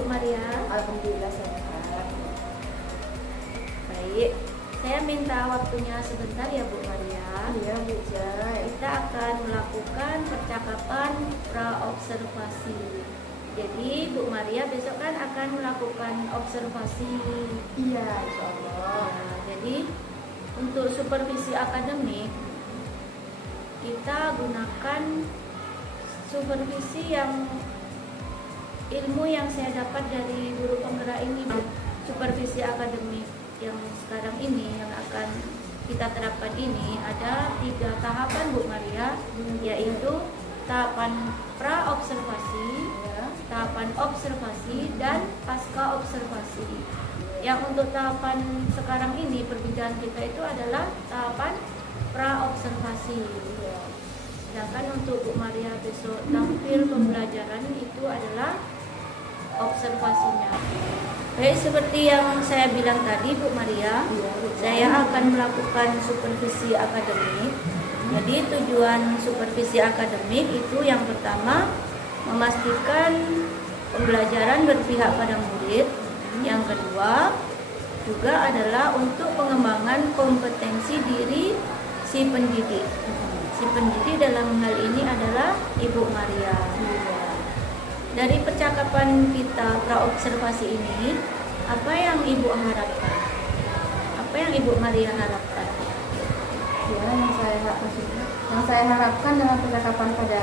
Bu Maria? Alhamdulillah sehat. Baik, saya minta waktunya sebentar ya Bu Maria. Iya Bu Jai. Kita akan melakukan percakapan praobservasi. Jadi Bu Maria besok kan akan melakukan observasi. Iya, insya Allah. Nah, jadi untuk supervisi akademik kita gunakan supervisi yang ilmu yang saya dapat dari guru penggerak ini. Supervisi akademik yang sekarang ini yang akan kita terapkan ini ada 3 tahapan Bu Maria, yaitu tahapan pra-observasi, tahapan observasi, dan pasca observasi. Yang untuk tahapan sekarang ini perbincangan kita itu adalah tahapan pra-observasi. Sedangkan untuk Bu Maria besok tampil pembelajaran itu adalah observasinya. Baik, seperti yang saya bilang tadi Bu Maria, saya akan melakukan supervisi akademik. Jadi tujuan supervisi akademik itu yang pertama memastikan pembelajaran berpihak pada murid. Yang kedua juga adalah untuk pengembangan kompetensi diri si pendidik. Si pendidik dalam hal ini adalah Ibu Maria. Dari percakapan kita praobservasi ini, apa yang Ibu harapkan? Apa yang Ibu Maria harapkan? Ya, yang saya harapkan dalam percakapan pada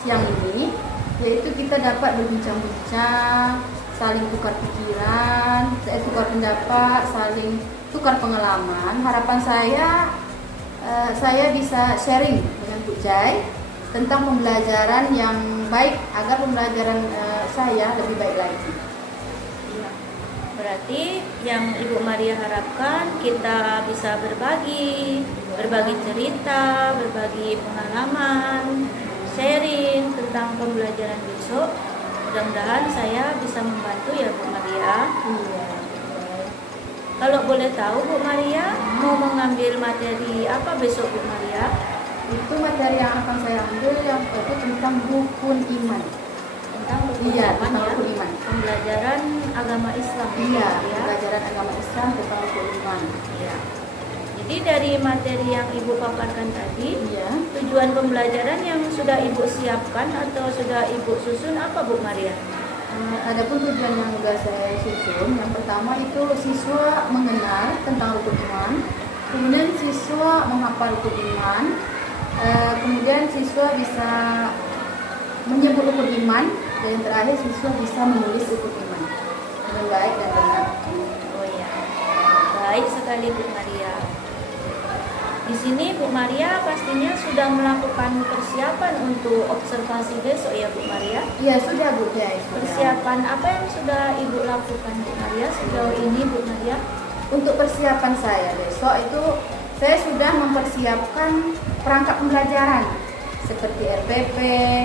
siang ini, yaitu kita dapat berbincang-bincang, saling tukar pikiran, tukar pendapat, saling tukar pengalaman. Harapan saya bisa sharing dengan Bu Jai tentang pembelajaran yang baik agar pembelajaran saya lebih baik lagi. Iya. Berarti yang Ibu Maria harapkan kita bisa berbagi cerita, berbagi pengalaman, sharing tentang pembelajaran besok. Mudah-mudahan saya bisa membantu ya Bu Maria. Iya. Kalau boleh tahu Bu Maria mau mengambil materi apa besok Bu Maria? Itu materi yang akan saya ambil yang itu tentang rukun iman. Tentang rukun Iya, iman tentang ya. rukun iman. Pembelajaran agama Islam. Iya, ya. pelajaran agama Islam tentang rukun iman. Iya. Jadi dari materi yang Ibu paparkan tadi, Iya. tujuan pembelajaran yang sudah Ibu siapkan atau sudah Ibu susun apa Bu Maria? Adapun tujuan yang sudah saya susun, yang pertama itu siswa mengenal tentang rukun iman, kemudian siswa menghafal rukun iman, kemudian siswa bisa menyebut rukun iman, dan yang terakhir siswa bisa menulis rukun iman dengan baik dan benar. Oh ya, baik sekali Bu Maria. Di sini Bu Maria pastinya sudah melakukan persiapan untuk observasi besok ya Bu Maria. Iya, sudah Bu Jai. Persiapan apa yang sudah Ibu lakukan Bu Maria sejauh ini Bu Maria? Untuk persiapan saya besok itu saya sudah mempersiapkan perangkat pembelajaran seperti RPP,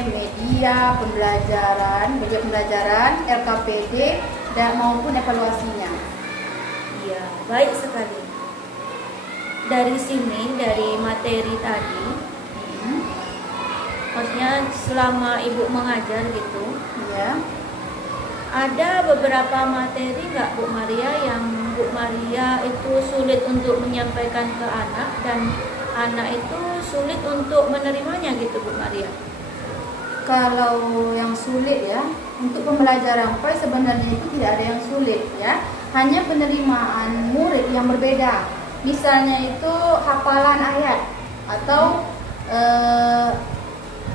media pembelajaran, LKPD dan maupun evaluasinya. Iya, baik sekali. Dari sini, dari materi tadi, maksudnya selama Ibu mengajar gitu, Ya. ada beberapa materi nggak Bu Maria yang Bu Maria itu sulit untuk menyampaikan ke anak dan anak itu sulit untuk menerimanya gitu Bu Maria? Kalau yang sulit ya, untuk pembelajaran PAI sebenarnya itu tidak ada yang sulit ya. Hanya penerimaan murid yang berbeda. Misalnya itu hafalan ayat atau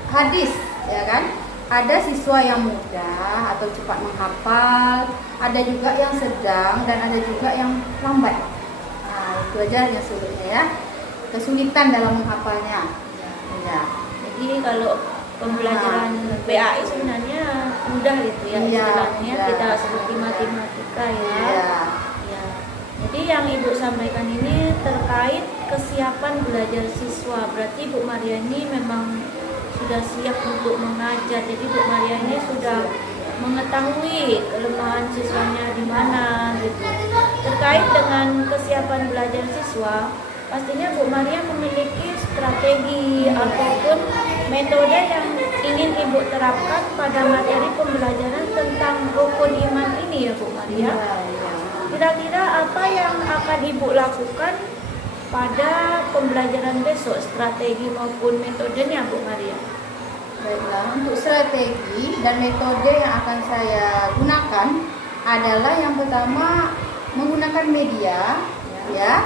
hadis, ya kan? Ada siswa yang mudah atau cepat menghafal, ada juga yang sedang dan ada juga yang lambat. Nah, itu aja yang sulitnya ya. Kesulitan dalam menghafalnya. Ya. Jadi kalau pembelajaran PAI sebenarnya mudah gitu ya, Iya, istilahnya mudah. tidak seperti matematika ya. Iya. Ya. Jadi yang Ibu sampaikan ini terkait kesiapan belajar siswa. Berarti Bu Maria ini memang sudah siap untuk mengajar. Jadi Bu Maria ini sudah mengetahui kelemahan siswanya di mana gitu. Terkait dengan kesiapan belajar siswa, pastinya Bu Maria memiliki strategi ataupun metode yang ingin Ibu terapkan pada materi pembelajaran tentang rukun iman ini ya Bu Maria. Kira-kira apa yang akan Ibu lakukan pada pembelajaran besok, strategi maupun metodenya Bu Maria? Baiklah, untuk strategi dan metode yang akan saya gunakan adalah yang pertama menggunakan media, ya.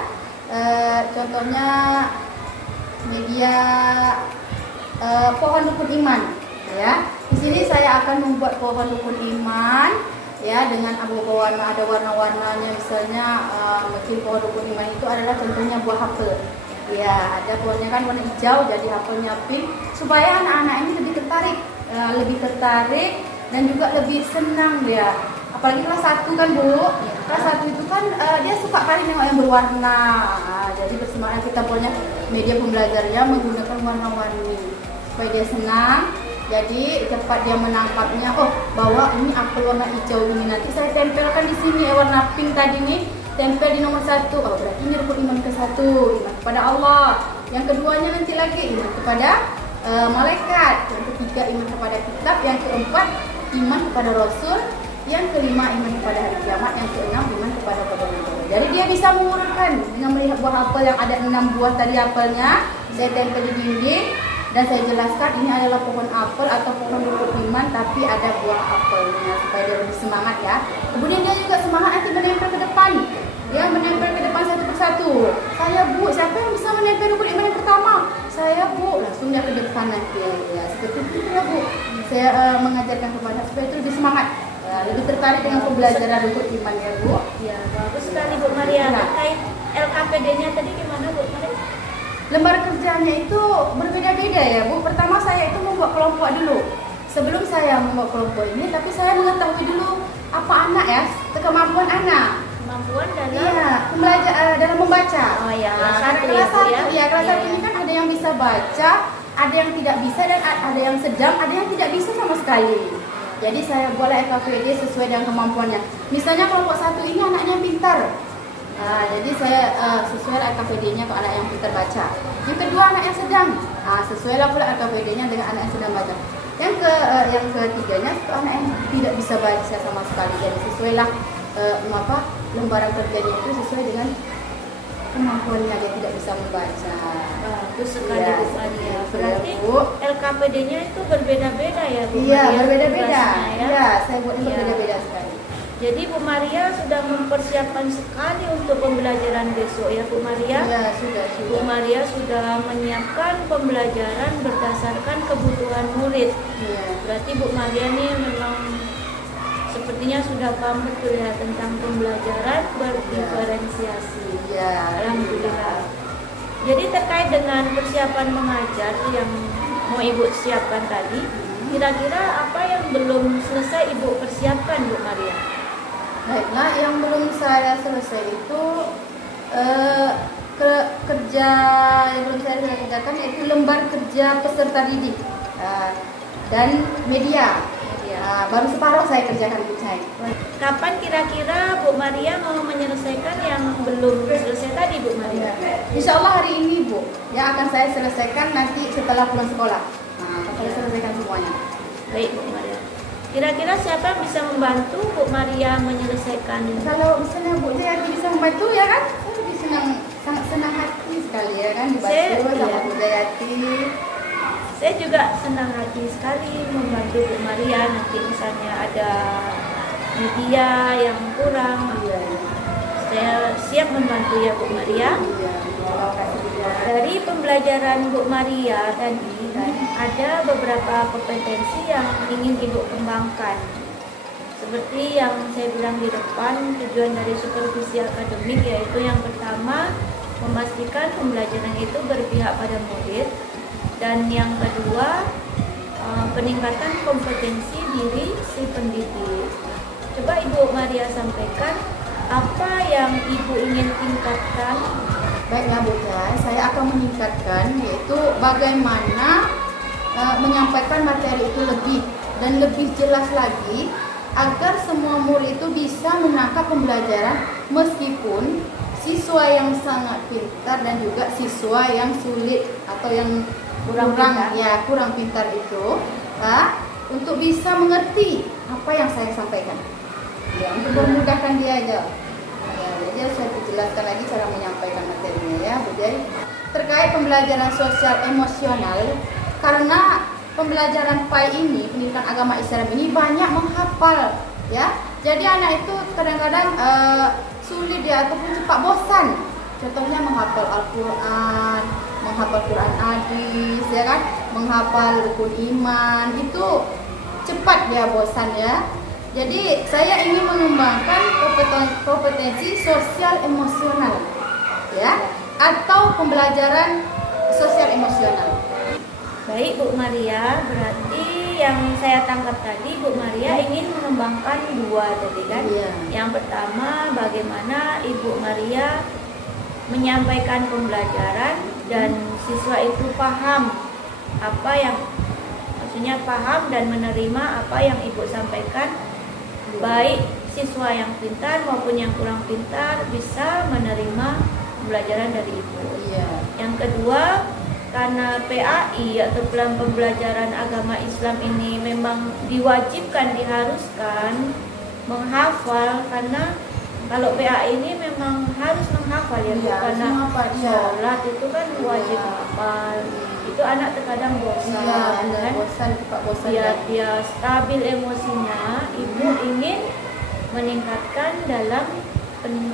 Contohnya media pohon rukun iman, ya. Di sini saya akan membuat pohon rukun iman, ya, dengan warna, ada warna-warnanya. Misalnya mungkin pohon rukun iman itu adalah contohnya buah apel. Ya, ada pohonnya kan warna hijau, jadi apelnya pink, supaya anak-anak ini lebih tertarik dan juga lebih senang dia. Apalagi kelas 1 kan Bu, kelas 1 itu kan dia suka kali nengok yang berwarna. Jadi bersemangat kita punya media pembelajarannya menggunakan warna-warni supaya dia senang. Jadi cepat dia menangkapnya. Oh, bahwa ini apel warna hijau ini nanti saya tempelkan di sini warna pink tadi nih. Tempel di nomor 1. Oh, berarti ini rukun iman ke-1, iman kepada Allah. Yang keduanya nanti lagi iman kepada malaikat. Yang ketiga iman kepada kitab. Yang keempat iman kepada Rasul. Yang kelima iman kepada hari kiamat. Yang keenam iman kepada qadar. Jadi dia bisa mengurutkan dengan melihat buah apel yang ada 6 buah tadi apelnya. Saya tempel di dinding dan saya jelaskan ini adalah pohon apel atau pohon rukun iman, tapi ada buah apelnya supaya dia lebih semangat, ya. Kemudian dia juga semangat nanti menempel ke depan. Dia menempel ke depan satu persatu. Saya Bu, siapa yang bisa menempel rukun iman yang pertama? Saya Bu, langsung dia ke depan nanti. Ya, seperti itu ya Bu. Saya mengajarkan kepada supaya itu lebih semangat, lebih tertarik dengan pembelajaran rukun iman ya Bu. Ya, bagus sekali Bu Maria. Terkait LKPD-nya tadi gimana Bu Maria? Lembar kerjanya itu berbeda-beda ya Bu. Pertama saya itu membuat kelompok dulu. Sebelum saya membuat kelompok ini, tapi saya mengetahui dulu apa anak ya, kemampuan anak. Kemampuan dalam dalam membaca. Oh ya, kelas 1 ya, kelas 1 ini kan ada yang bisa baca, ada yang tidak bisa, dan ada yang sedang, ada yang tidak bisa sama sekali. Jadi saya buatlah LKPD sesuai dengan kemampuannya. Misalnya kelompok 1 ini anaknya pintar. Jadi saya sesuai LKPD-nya ke anak yang pintar baca. Yang kedua anak yang sedang. Sesuailah pula LKPD-nya dengan anak yang sedang baca. Yang ketiganya itu anak yang tidak bisa baca sama sekali. Jadi sesuailah lembaran kerjanya itu sesuai dengan kemampuannya, dia tidak bisa membaca. Bagus sekali Ya, Bu Maria. Berarti Bu. LKPD-nya itu berbeda-beda ya Bu Iya, Maria? berbeda-beda. Tugasnya, ya. Iya, saya buatnya berbeda-beda sekali. Jadi Bu Maria sudah mempersiapkan sekali untuk pembelajaran besok ya Bu Maria? Iya, sudah. Bu Maria sudah menyiapkan pembelajaran berdasarkan kebutuhan murid. Iya. Berarti Bu Maria ini memang sepertinya sudah paham betul ya tentang pembelajaran berdiferensiasi. Iya. Alhamdulillah. Jadi terkait dengan persiapan mengajar yang mau Ibu siapkan tadi, kira-kira apa yang belum selesai Ibu persiapkan Bu Maria? Baiklah, yang belum saya selesai itu kerja yang belum saya kerjakan yaitu lembar kerja peserta didik dan media. Baru separuh saya kerjakan Bu Cai. Kapan kira-kira Bu Maria mau menyelesaikan yang belum selesai tadi Bu Maria? Insya Allah hari ini Bu, ya akan saya selesaikan nanti setelah pulang sekolah. Saya selesaikan semuanya. Baik Bu Maria. Kira-kira siapa yang bisa membantu Bu Maria menyelesaikan? Kalau misalnya Bu Jayati bisa membantu ya kan, saya lebih sangat senang hati sekali ya kan dibantu sama Bu Jayati. Saya juga senang hati sekali membantu Bu Maria. Nanti misalnya ada media yang kurang, saya siap membantu ya Bu Maria. Dari pembelajaran Bu Maria tadi ada beberapa kompetensi yang ingin Ibu kembangkan. Seperti yang saya bilang di depan, tujuan dari supervisi akademik yaitu yang pertama memastikan pembelajaran itu berpihak pada murid, dan yang kedua peningkatan kompetensi diri si pendidik. Coba Ibu Maria sampaikan apa yang Ibu ingin tingkatkan. Baiklah Bu Jai, saya akan meningkatkan yaitu bagaimana menyampaikan materi itu lebih dan lebih jelas lagi agar semua murid itu bisa menangkap pembelajaran meskipun siswa yang sangat pintar dan juga siswa yang sulit atau yang kurang pintar itu untuk bisa mengerti apa yang saya sampaikan. Ya, untuk memudahkan dia aja. Ya, jadi saya jelaskan lagi cara menyampaikan materinya ya, Bu Jai. Terkait pembelajaran sosial emosional, karena pembelajaran PAI ini, pendidikan agama Islam ini banyak menghafal, ya. Jadi anak itu kadang-kadang sulit ya ataupun cepat bosan. Contohnya menghafal Al-Quran, menghafal Quran hadis, ya kan, menghafal rukun iman, itu cepat dia bosan ya. Jadi saya ingin mengembangkan kompetensi sosial emosional, ya, atau pembelajaran sosial emosional. Baik Bu Maria, berarti yang saya tangkap tadi Bu Maria ingin mengembangkan dua tadi kan? Iya. Yang pertama bagaimana Ibu Maria menyampaikan pembelajaran dan siswa itu paham apa yang maksudnya paham dan menerima apa yang Ibu sampaikan, baik siswa yang pintar maupun yang kurang pintar bisa menerima pembelajaran dari Ibu. Iya. Yang kedua, karena PAI atau Plan Pembelajaran Agama Islam ini memang diwajibkan, diharuskan menghafal, karena kalau PAI ini memang harus menghafal ya, Iya, karena menghafal, iya. sholat itu kan wajib menghafal. Itu anak terkadang bosan, Iya, ada kan? bosan, cepat bosan. Biar dia stabil emosinya, Ibu ingin meningkatkan dalam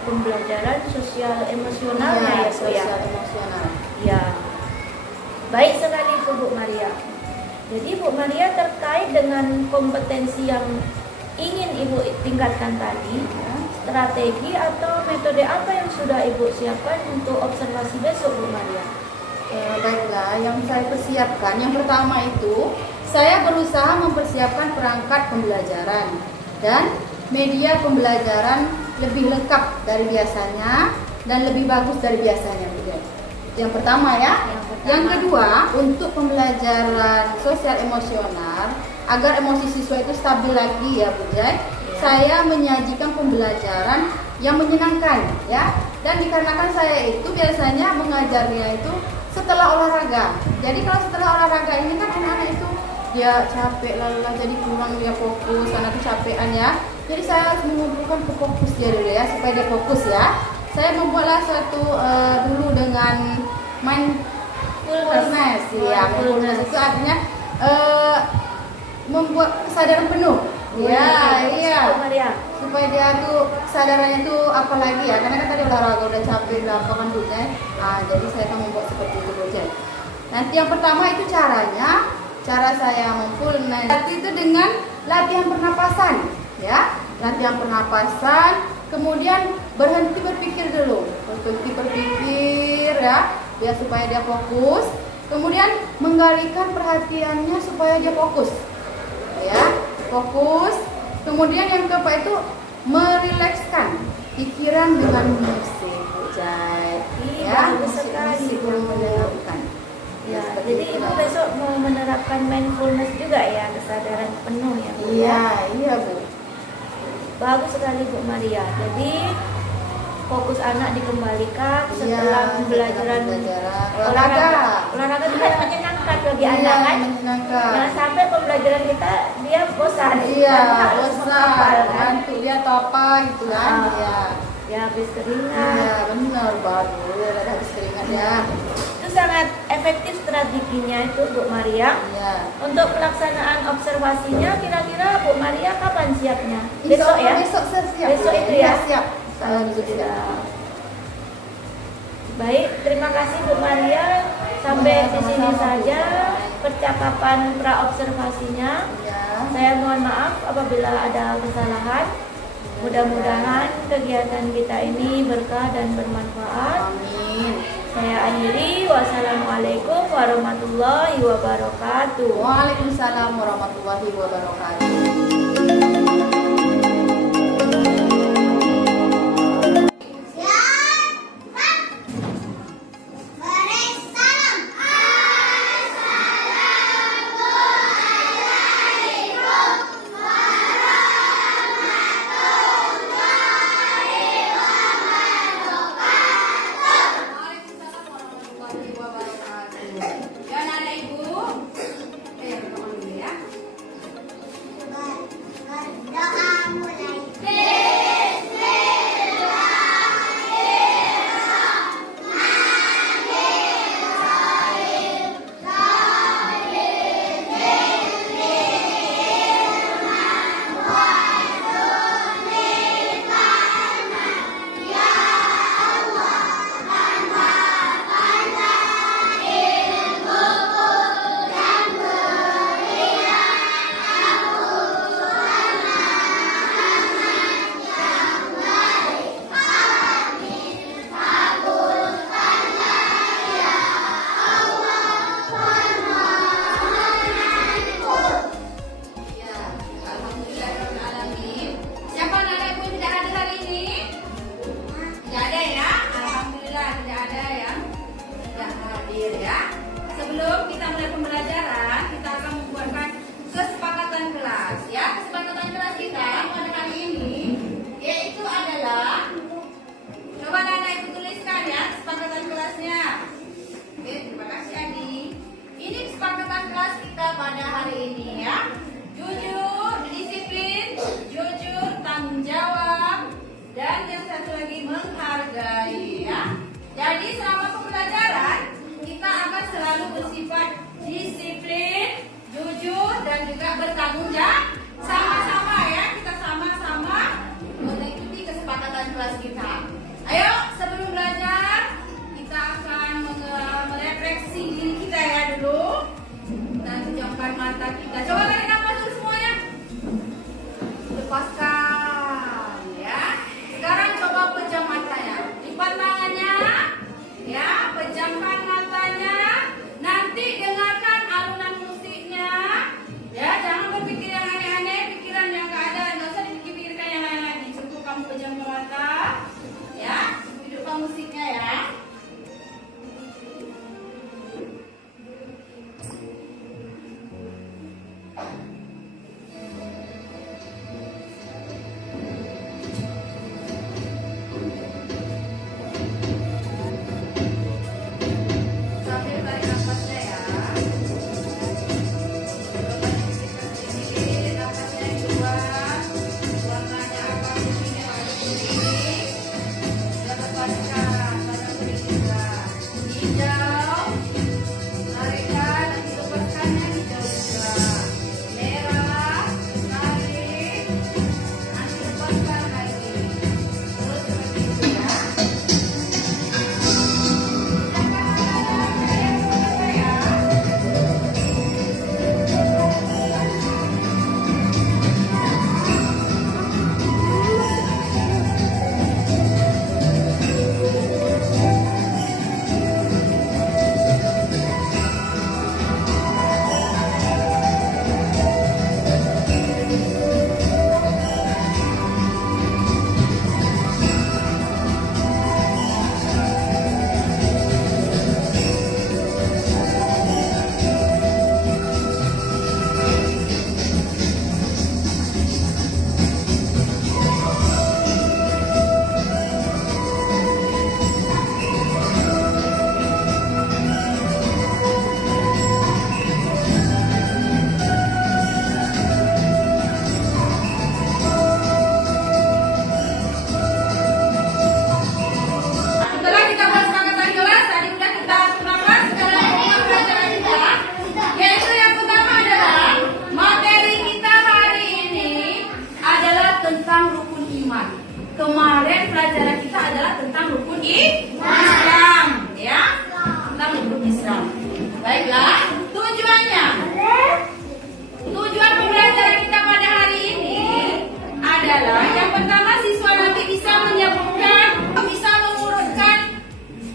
pembelajaran sosial emosionalnya ya, Bu ya. Sosial emosional. Ya, baik sekali itu Bu Maria. Jadi Bu Maria terkait dengan kompetensi yang ingin Ibu tingkatkan tadi, strategi atau metode apa yang sudah Ibu siapkan untuk observasi besok Bu Maria? Baiklah, yang saya persiapkan, yang pertama itu saya berusaha mempersiapkan perangkat pembelajaran dan media pembelajaran lebih lengkap dari biasanya dan lebih bagus dari biasanya, Bu. Yang pertama ya. Yang kedua, untuk pembelajaran sosial emosional agar emosi siswa itu stabil lagi ya, Bu Jai. Saya menyajikan pembelajaran yang menyenangkan ya. Dan dikarenakan saya itu biasanya mengajarnya itu setelah olahraga. Jadi kalau setelah olahraga ini kan anak-anak itu dia capek lelah, jadi kurang dia fokus, anak kecapean ya. Jadi saya harus mengumpulkan ke fokus dia dulu ya, supaya dia fokus ya. Saya membuatlah satu dulu dengan mindfulness ya. Mindfulness itu artinya membuat kesadaran penuh. Ya, iya. Supaya dia tuh kesadarannya tuh apa lagi ya? Karena kan tadi olahraga udah capek berapa kan Bu Jai. Jadi saya akan membuat seperti itu Bu Jai. Nanti yang pertama itu cara saya mindfulness. Nanti itu dengan latihan pernapasan, ya. Latihan pernapasan, kemudian berhenti berpikir dulu. Berhenti berpikir ya, biar supaya dia fokus. Kemudian mengalihkan perhatiannya supaya dia fokus. Ya, fokus. Kemudian yang keempat itu merilekskan pikiran dengan musik, Bu Jai. Ya, musik menyenangkan. Ya, jadi Ibu besok mau menerapkan mindfulness juga ya, kesadaran penuh ya, Bu. Iya, Bu. Bagus sekali Bu Maria. Jadi fokus anak dikembalikan setelah pembelajaran olahraga itu kan menyenangkan bagi anak kan. Menyenangkan. Jangan sampai pembelajaran kita dia bosan. Iya, Harus bosan. menghafal, kan? Ngantuk dia atau apa gitu kan. Iya. Ya habis keringat. Iya, benar baru ada habis keringat ya. Itu sangat efektif strateginya itu Bu Maria. Iya. Untuk pelaksanaan observasinya kira-kira Bu Maria kapan siapnya? Insya Besok Allah ya? Besok saya siap. Besok itu Iya, ya? siap. Alhamdulillah. Baik, terima kasih Bu Maria. Sampai di sini saja percakapan pra-observasinya. Iya. Saya mohon maaf apabila ada kesalahan. Mudah-mudahan kegiatan kita ini berkah dan bermanfaat. Amin. Saya akhiri. Wassalamualaikum warahmatullahi wabarakatuh. Waalaikumsalam warahmatullahi wabarakatuh. Ya, anak-anak ibu, kita makan dulu ya. dan juga bertanggung jawab. Sama-sama ya, kita sama-sama mengikuti kesepakatan kelas kita. Ayo, sebelum belajar kita akan merefleksi diri kita ya dulu. Dan pejamkan mata kita. Coba tarik nafas dulu semuanya. Lepaskan ya. Sekarang coba pejam matanya. Lipat tangannya. Ya, pejamkan matanya. Nanti dengarkan alunan musiknya. Ya, jangan berpikir yang aneh-aneh, pikiran yang gak ada. Gak usah dipikirkan yang lain lagi. Cukup kamu pejamkan mata. Ya, hidupkan musiknya ya. Sambil tarik nafasnya ya. Sedikit nafasnya keluar. Warnanya apa? Kuning atau kuning? Sudah lepaskan. Warna kuning juga. Hijau. Tarikan nanti lepaskannya hijau juga. Merah. Tarik. Nanti lepaskan lagi. Terus seperti itu ya. Setelah kita buat kesepakatan kelas, tadi udah kita terapkan sekarang pembelajaran kita, yaitu yang pertama adalah materi kita hari ini adalah tentang rukun iman. Kemarin pelajaran kita adalah tentang rukun Islam, ya, tentang rukun Islam. Baiklah, tujuan pembelajaran kita pada hari ini adalah yang pertama siswa nanti bisa menyebutkan, bisa mengurutkan,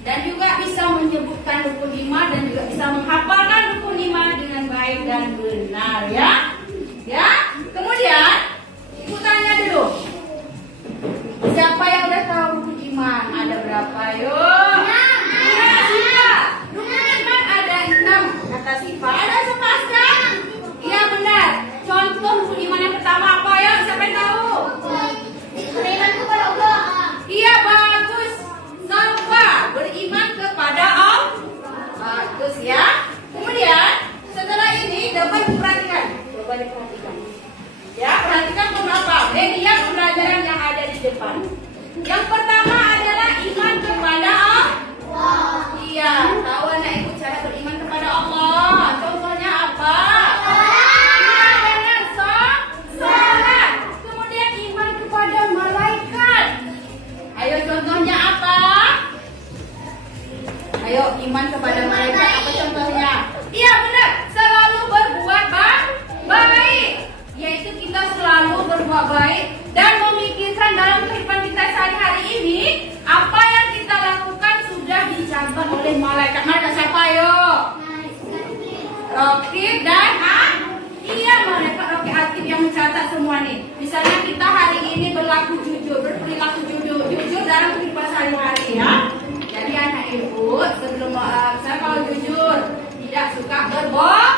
dan juga bisa menyebutkan rukun iman dan juga bisa menghafalkan rukun iman dengan baik dan benar ya. Ya. Kemudian ibu tanya dulu. Siapa yang udah tahu rukun iman? Ada berapa? Yuk. Siapa? Rukun iman ada 6 kata sifat. Ada sepasang? Iya benar. Contoh rukun iman yang pertama apa ya? Siapa yang tahu? Beriman kepada Allah. Iya bagus. Sawa beriman kepada Allah. Bagus ya. Kemudian setelah ini dapat diperhatikan. Coba diperhatikan. Ya perhatikan beberapa media pembelajaran yang ada di depan. Yang pertama adalah iman kepada Allah. Iya, tahu anak ibu cara beriman kepada Allah. Contohnya apa? Salat. Kemudian iman kepada malaikat. Ayo contohnya apa? Ayo iman kepada malaikat apa contohnya? Iya benar, selalu berbuat baik. Yaitu kita selalu berbuat baik dan memikirkan dalam kehidupan kita sehari-hari ini apa yang kita lakukan sudah dicatat oleh malaikat. Malaikat siapa ayo? Rokib dan iya malaikat Rokib Atib yang mencatat semua nih. Misalnya kita hari ini berlaku jujur, berperilaku jujur dalam kehidupan sehari-hari ya. Jadi anak ibu sebelum saya kalau jujur tidak suka berbohong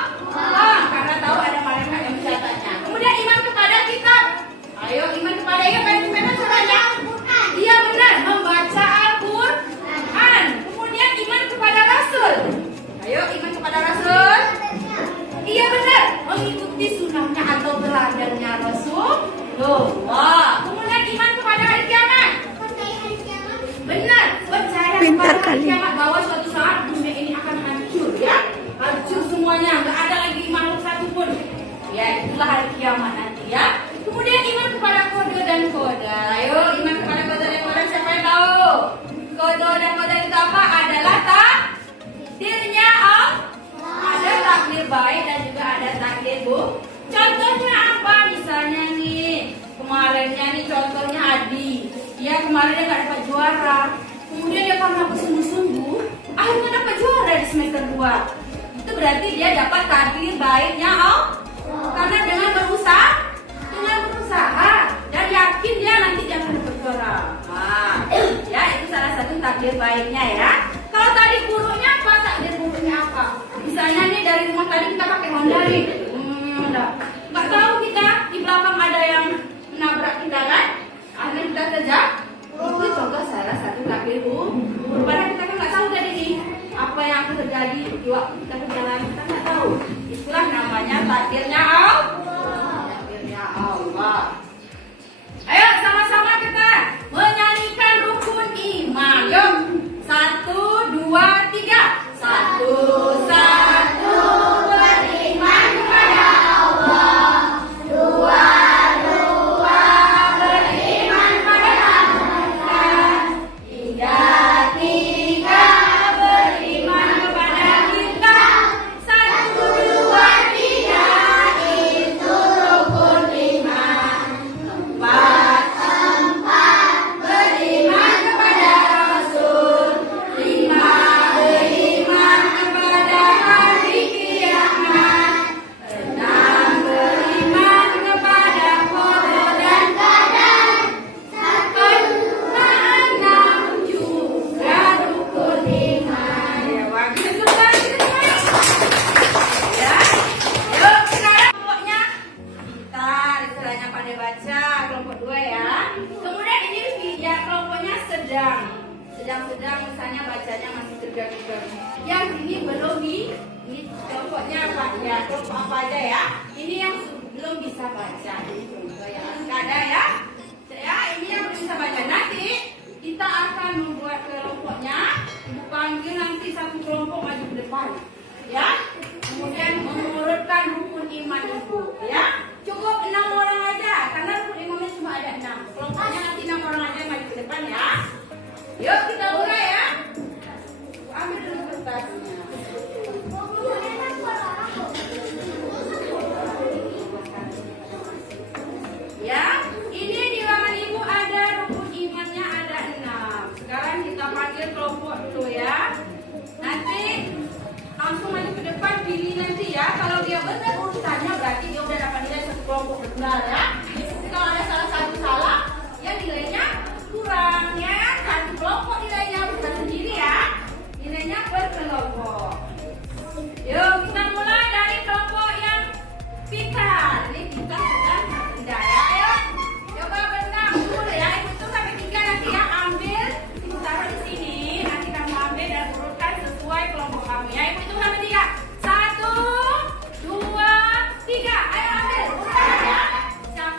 karena tahu ada malaikat yang mencatatnya. Kemudian iman kepada kitab. Ayo iman kepada kita sebanyak. Iya benar, membaca Al-Quran. Kemudian iman kepada Rasul. Ayo iman kepada Rasul. Iya benar, mengikuti sunnahnya atau teladannya Rasulullah. Kemudian iman baik dan juga ada takdir Bu. Contohnya apa? Misalnya nih, kemarinnya nih contohnya Adi. Dia kemarin dia nggak dapat juara. Kemudian dia karena bersungguh-sungguh, akhirnya dapat juara di semester 2. Itu berarti dia dapat takdir baiknya karena dengan berusaha dan yakin dia nanti dia akan dapat juara. Nah, ya itu salah satu takdir baiknya ya. Kalau tadi buruknya apa? Takdir buruknya apa? Misalnya nih dari rumah tadi kita pakai Honda nih. Nggak tahu kita di belakang ada yang menabrak kita kan? Akhirnya kita terjatuh. Itu contoh salah satu takdir buruk. Padahal kita kan nggak tahu tadi nih apa yang akan terjadi di waktu kita berjalan, kita nggak tahu. Itulah namanya takdirnya Allah. Takdirnya Allah. Ayo sama-sama kita menyanyikan rukun iman. Yuk, 1, 2, 3. 1, 1 beriman kepada Allah. 2, 2 beriman kepada Tuhan. 3, 3 beriman kepada kita. 1, 2, 3 itu rukun iman. 4, 4 beriman kepada Rasul. 5 beriman kepada hari kiamat. 6 beriman kepada qada dan qadar. 6 juga rukun iman. Ya, waktu itu ya. Yuk sekarang kelompoknya kita istilahnya pandai baca kelompok 2 ya. Kemudian ini ya kelompoknya sedang misalnya bacanya masih tegang-tegang. Yang ini belum ini kelompoknya apa ya? Kelompok apa aja ya? Ini yang belum bisa baca. Ini contoh ya. Ada ya? Ya, ini yang belum bisa baca. Nanti kita akan membuat kelompoknya. Ibu panggil nanti satu kelompok maju ke depan. Ya? Kemudian mengurutkan rukun iman ibu. Ya? Cukup 6 orang aja. Karena rukun imannya cuma ada 6. Kelompoknya nanti 6 orang aja maju ke depan ya. Yuk kita mulai ya. Ambil dulu kertasnya. Ya, ini di ruangan ibu ada rukun imannya ada 6. Sekarang kita panggil kelompok dulu ya. Nanti langsung maju ke depan pilih nanti ya. Kalau dia benar urutannya berarti dia udah dapat nilai satu kelompok benar ya. Jadi kalau ada salah satu salah, ya nilainya kurang ya. Satu kelompok nilainya bukan sendiri ya. Nilainya berkelompok. Yuk kita mulai dari kelompok yang pintar. Ini kita sedang rendah ya. Ayo coba berenang dulu ya. Itu sampai 3 nanti ya. Ambil, ibu taruh di sini. Nanti kamu ambil dan urutkan sesuai kelompok kamu ya. Ibu itu sampai 3. 1, 2, 3. Ayo ambil. Urutkan ya. Siapa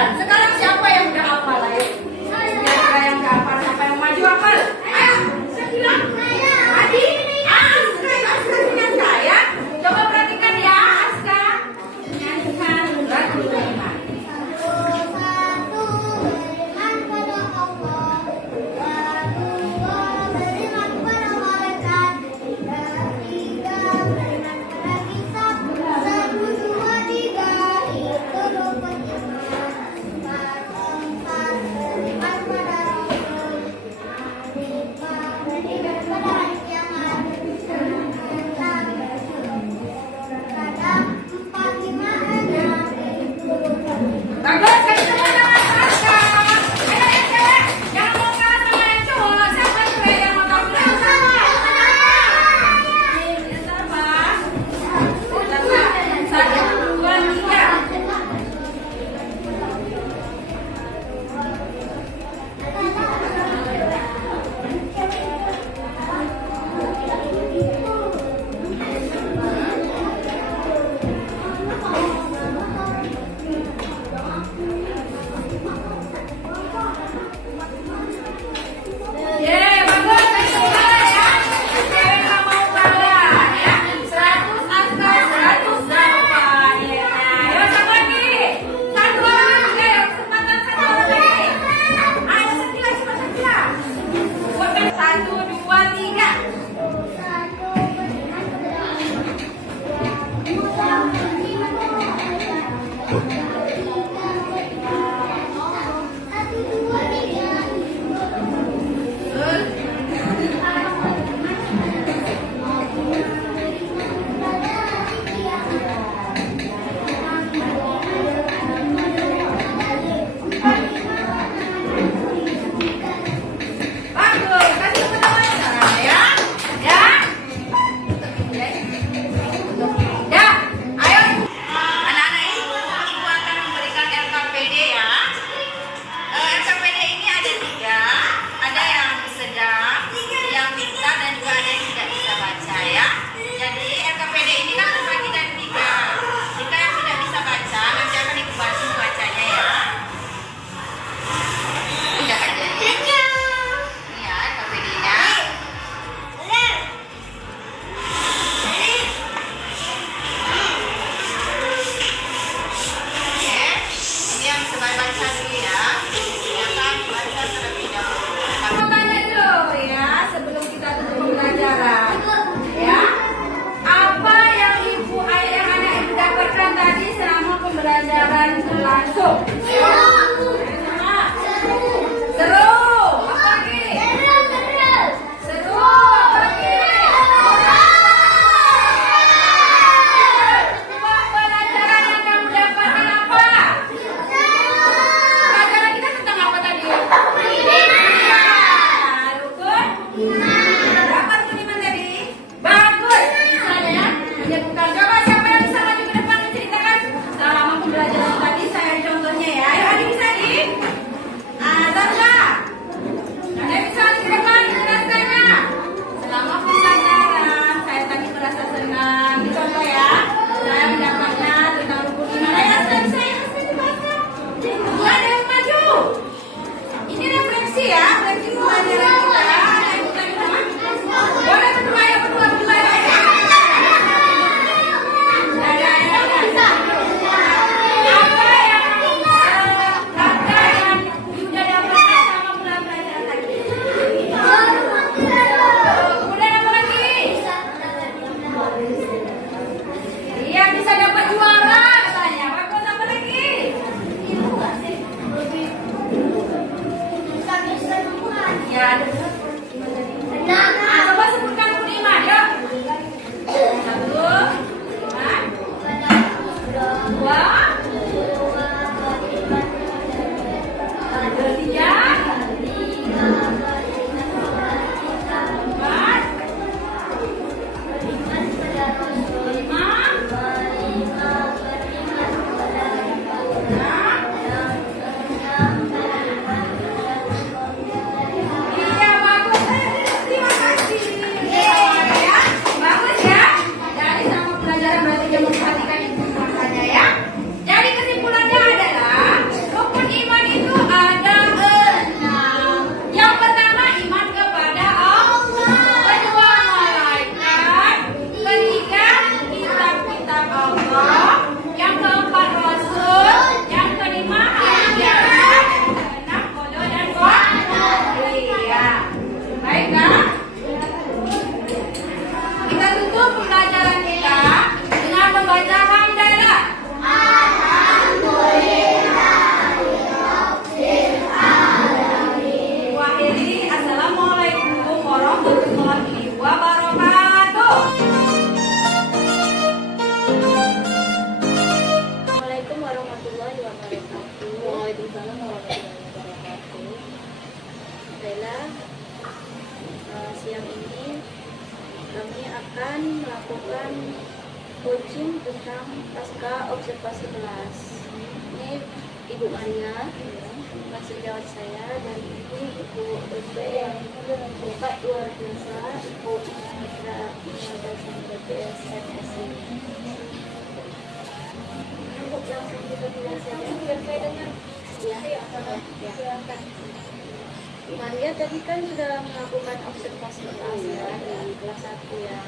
hafalan. Sekarang siapa yang udah hafal? Ayo. Siapa yang udah hafal? Siapa yang maju hafal? Ayo, Sakila. Adi. Aska dengan saya. Coba perhatikan ya, Aska. Nyanyikan lagu iman. akan melakukan coaching tentang pasca observasi kelas. Ini Ibu Maria, teman sejawat saya, dan ini Ibu BP yang hebat luar biasa, Ibu Mitra Pengawasan BPS MSI. Untuk langsung kita mulai saja, biar saya dengar. Ya, silakan. Maria tadi kan sudah melakukan observasi kelas ya, di kelas 1 ya.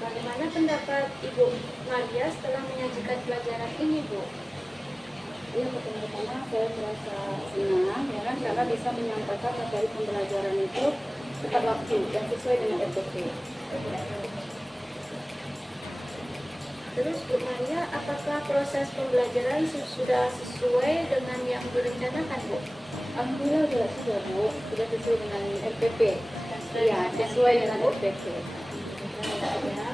Bagaimana pendapat Ibu Maria setelah menyajikan pelajaran ini, Bu? Ya, pertama-tama saya merasa senang ya kan, karena bisa menyampaikan materi pembelajaran itu tepat waktu dan sesuai dengan SOP. Terus Bu Maria, apakah proses pembelajaran sudah sesuai dengan yang direncanakan, Bu? Alhamdulillah sudah Bu, sudah sesuai dengan RPP. Iya, sesuai dengan RPP. Ya.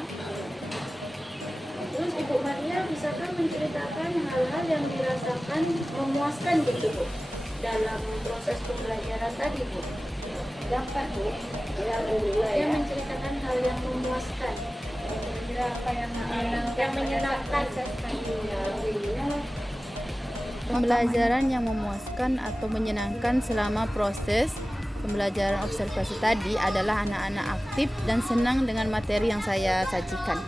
Terus Ibu Maria bisakah menceritakan hal-hal yang dirasakan memuaskan gitu, Bu, dalam proses pembelajaran tadi, Bu? Dapat Bu, ya alhamdulillah Dia ya. menceritakan hal yang memuaskan, Apa yang menyenangkan. Pembelajaran yang memuaskan atau menyenangkan selama proses pembelajaran observasi tadi adalah anak-anak aktif dan senang dengan materi yang saya sajikan.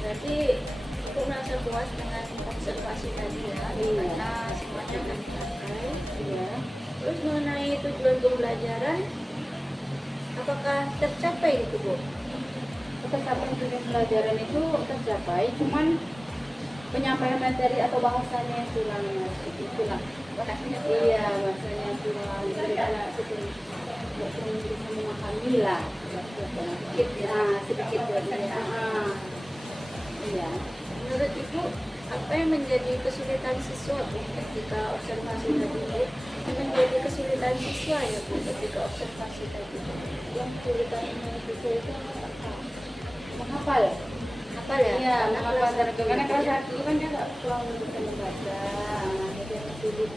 Berarti aku merasa puas dengan observasi tadi ya, karena semuanya akan dipakai. Ya. Terus mengenai tujuan pembelajaran, apakah tercapai itu, Bu? Ketetapan tujuan pelajaran itu tercapai, cuman penyampaian materi atau bahasanya yang kurang. Iya, bahasanya yang kurang. Jadi anak itu belum bisa memahami lah. Sedikit ya. Iya. Menurut Ibu, apa yang menjadi kesulitan siswa, Bu, ketika observasi tadi, Bu? Yang menjadi kesulitan siswa ya, Bu, ketika observasi tadi? Yang kesulitan siswa itu apa? Menghafal. Apa ya? Iya, menghafal kelas karena satu kelas ya. 1 kan dia nggak terlalu bisa membaca, jadi yang sulit.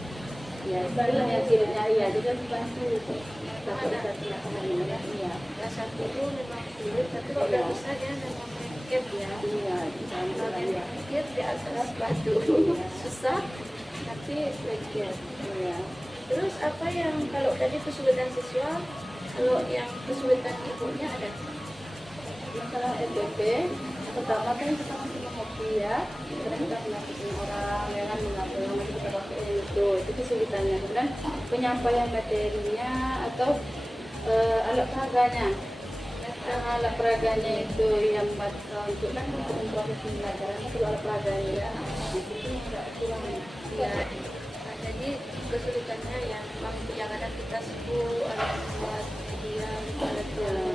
Ya, istilahnya sulitnya iya, jadi harus dibantu. Tapi kita tidak pahami ya. Iya. Kelas 1 itu memang sulit, tapi kok udah bisa dia memang gap ya. Iya, bisa ya. Dia biasa batu susah, tapi gap. Iya. Terus apa yang kalau tadi kesulitan siswa, kalau yang kesulitan ibunya ada? Masalah SPP, pertama kan kita masih mengerti ya, karena kita menyakiti orang, ya kan, mengatur yang masih kita pakai itu kesulitannya. Kemudian penyampaian materinya atau alat peraganya. Alat peraganya itu yang untuk kan untuk proses pembelajaran itu alat peraganya ya. Itu nggak kurang Ya, jadi kesulitannya yang memang kadang kita sebut alat buat media, alat buat.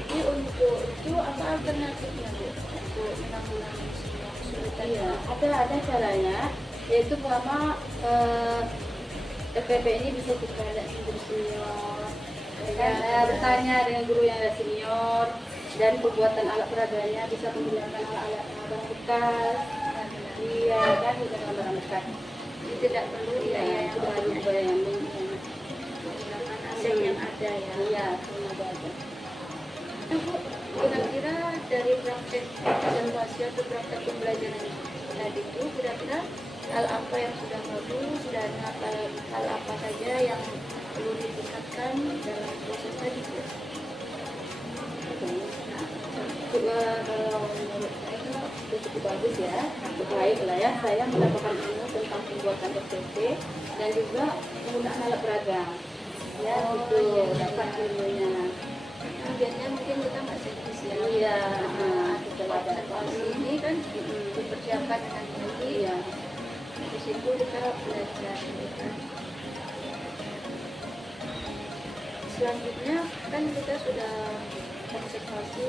Jadi untuk itu apa alternatifnya, Bu, untuk menanggulangi semua kesulitan? Iya, ada caranya, yaitu pertama FPP ini bisa kita lihat guru senior, ya kan? Bertanya dengan guru yang ada senior, dan pembuatan alat peraganya bisa menggunakan alat-alat barang bekas. Iya, kan dengan barang bekas. Jadi tidak perlu biaya yang tidak perlu banyak, bayar menggunakan aset yang ada ya. Iya, semua ada. Nah, Bu, kira-kira dari praktek observasi atau praktek pembelajaran tadi itu kira-kira hal apa yang sudah bagus dan hal apa saja yang perlu ditingkatkan dalam proses tadi, Bu? Juga kalau menurut saya itu cukup bagus ya, cukup baik lah ya. Saya mendapatkan ilmu tentang pembuatan SPP dan juga penggunaan alat peraga. Ya, gitu. Dapat ilmunya. Kemudiannya mungkin kita nggak serius ya. Iya, Setelah observasi ini kan dipersiapkan dengan baik. Iya. Di situ kita belajar. Kan. Selanjutnya kan kita sudah observasi,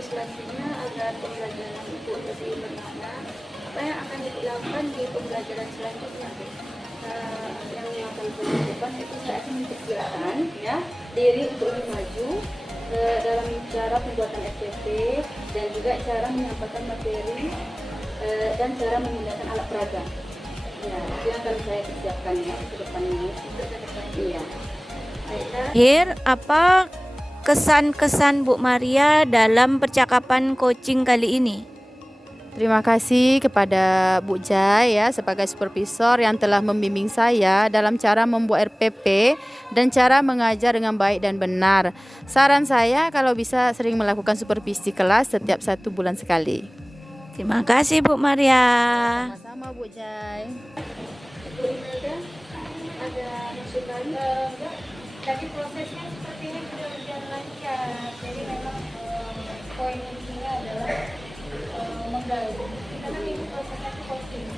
selanjutnya agar pembelajaran itu lebih bermakna, apa yang akan dilakukan di pembelajaran selanjutnya, Bu? Yang akan saya lakukan itu saya akan mempersiapkan ya diri untuk lebih maju dalam cara pembuatan SPP dan juga cara menyampaikan materi dan cara menggunakan alat peraga. Ya, itu yang akan saya persiapkan ya ke depannya. Iya. Akhir, apa kesan-kesan Bu Maria dalam percakapan coaching kali ini? Terima kasih kepada Bu Jai ya sebagai supervisor yang telah membimbing saya dalam cara membuat RPP dan cara mengajar dengan baik dan benar. Saran saya kalau bisa sering melakukan supervisi kelas setiap 1 bulan sekali. Terima kasih Bu Maria. Sama-sama Bu Jai. Bu Imelda, ada masukan? Tadi prosesnya sepertinya sudah berjalan lancar. Jadi memang poin intinya adalah menggali. Kita kan ini prosesnya itu coaching.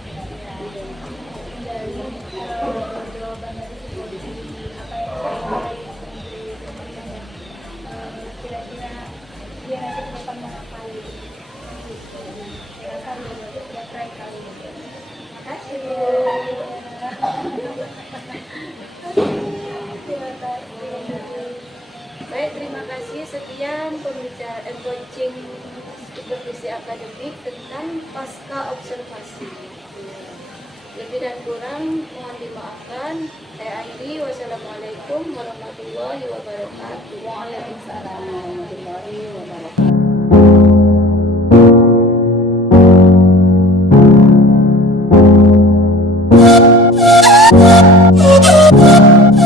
Menggali jawaban dari si coaching, apa yang kira-kira dia nanti ke depan mengapain. Saya rasa sudah try kali ini. Terima kasih. Baik, terima kasih. Sekian pembicaraan coaching supervisi akademik tentang pasca observasi. Lebih dan kurang mohon dimaafkan. Saya akhiri. Wassalamualaikum warahmatullahi wabarakatuh. Waalaikumsalam warahmatullahi wabarakatuh.